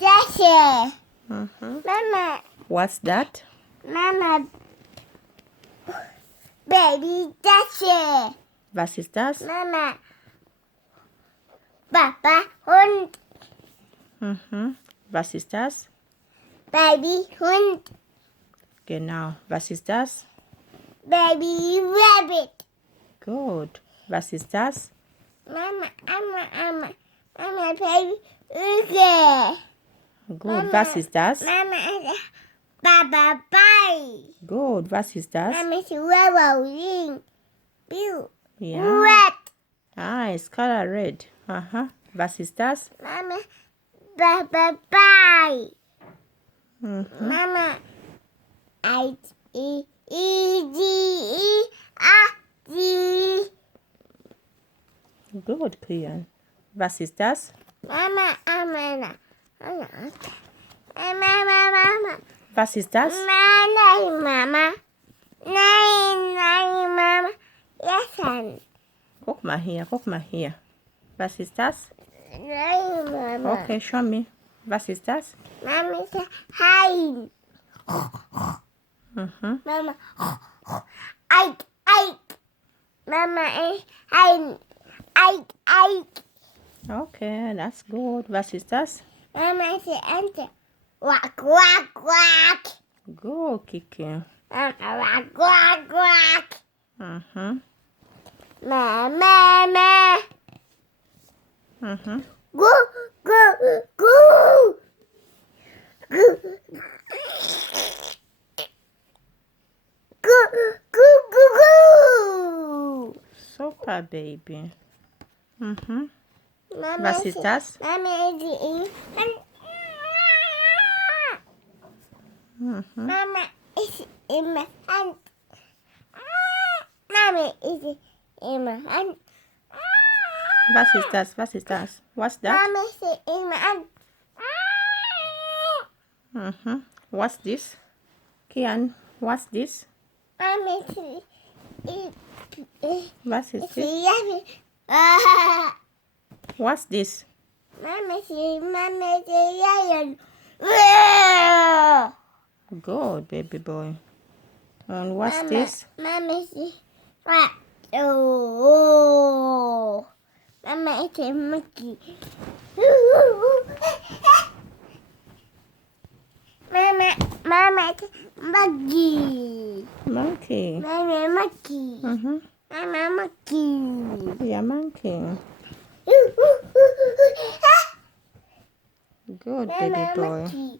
Dasher. Mm-hmm. Mama. What's that? Mama. Baby Dasher. Was ist das? Mama. Papa Hund. Mhm. Was ist das? Baby Hund. Genau. Was ist das? Baby Rabbit. Gut. Was ist das? Mama, Mama, Baby Igel. Gut. Mama. Was ist das? Mama, Baba Bye. Gut. Was ist das? Mama, Ring. Blue. Ja. Red. It's color red. Aha. Was ist das? Mama, Baba Bye. Mhm. Mama, I-E-E-G-E-A-G. Gut, Kian. Was ist das? Mama, Mama. Mama. Was ist das? Nein, Mama. Nein, Mama. Listen. Guck mal hier. Was ist das? Nein, Mama. Okay, show me. Was ist das? Mama ist Hein. Mhm. Mama. Eik. Mama ist Hein. Eik. Okay, that's good. Was ist das? Mama ist Ente. Quack. Gut, Kiki. Mama, quack. Mhm. Mama. Mhm. Gu. Super, Baby. Mhm. Mama Was ist das? Mama ist Mhm. Mama ist im Hand. Mama ist im Hand. Was ist das? What's that? Mama ist im Hand. Mhm. What's this? Kian, what's this? Mama ist Was ist this? Mama What's this? ist Lion. Good, baby boy. And what's Mama, this? Mama ist oh. Mama ist Monkey. Mama ist Monkey. Monkey. Mama Monkey. Mhm. Mama Monkey. Yeah, monkey. Good, baby boy. Monkey.